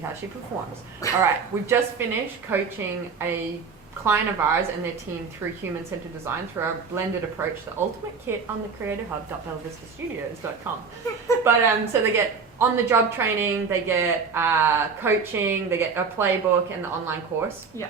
see how she performs. All right, we've just finished coaching a client of ours and their team through human-centered design through our blended approach, the ultimate kit on the creatorhub.belvistastudios.com. But so they get on-the-job training, they get coaching, they get a playbook and the online course. Yeah.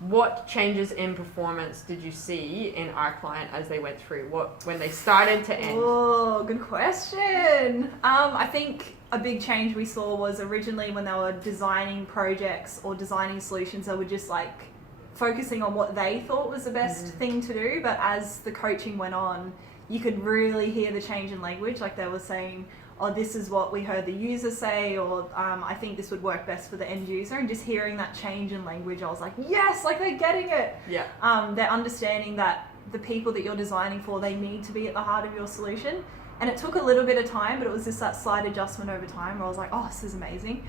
What changes in performance did you see in our client as they went through? When they started to end? Oh, good question. I think a big change we saw was originally when they were designing projects or designing solutions, they were just like focusing on what they thought was the best thing to do. But as the coaching went on, you could really hear the change in language. Like they were saying, oh, this is what we heard the user say, or I think this would work best for the end user. And just hearing that change in language, I was like, yes, like they're getting it. Yeah. They're understanding that the people that you're designing for, they need to be at the heart of your solution. And it took a little bit of time, but it was just that slight adjustment over time where I was like, oh, this is amazing.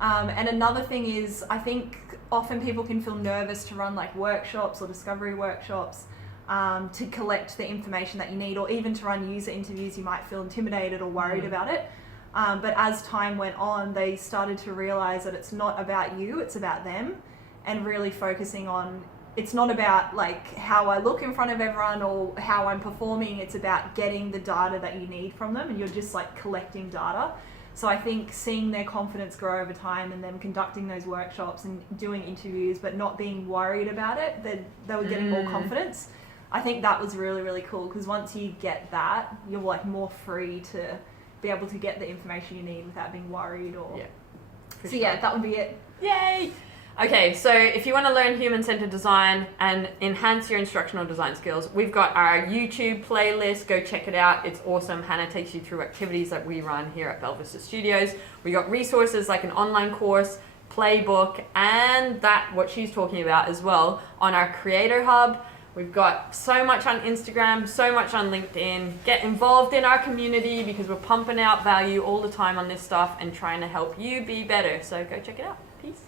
And another thing is, I think often people can feel nervous to run like workshops or discovery workshops to collect the information that you need, or even to run user interviews, you might feel intimidated or worried about it. But as time went on, they started to realize that it's not about you, it's about them, and really focusing on, it's not about like how I look in front of everyone or how I'm performing, it's about getting the data that you need from them, and you're just like collecting data. So I think seeing their confidence grow over time and them conducting those workshops and doing interviews but not being worried about it, they were getting more confidence. I think that was really, really cool, because once you get that, you're like more free to be able to get the information you need without being worried or... Yeah. So yeah, that would be it. Yay! Okay, so if you want to learn human-centered design and enhance your instructional design skills, we've got our YouTube playlist. Go check it out. It's awesome. Hannah takes you through activities that we run here at Belvista Studios. We got resources like an online course, playbook, and what she's talking about as well on our Creator Hub. We've got so much on Instagram, so much on LinkedIn. Get involved in our community because we're pumping out value all the time on this stuff and trying to help you be better. So go check it out. Peace.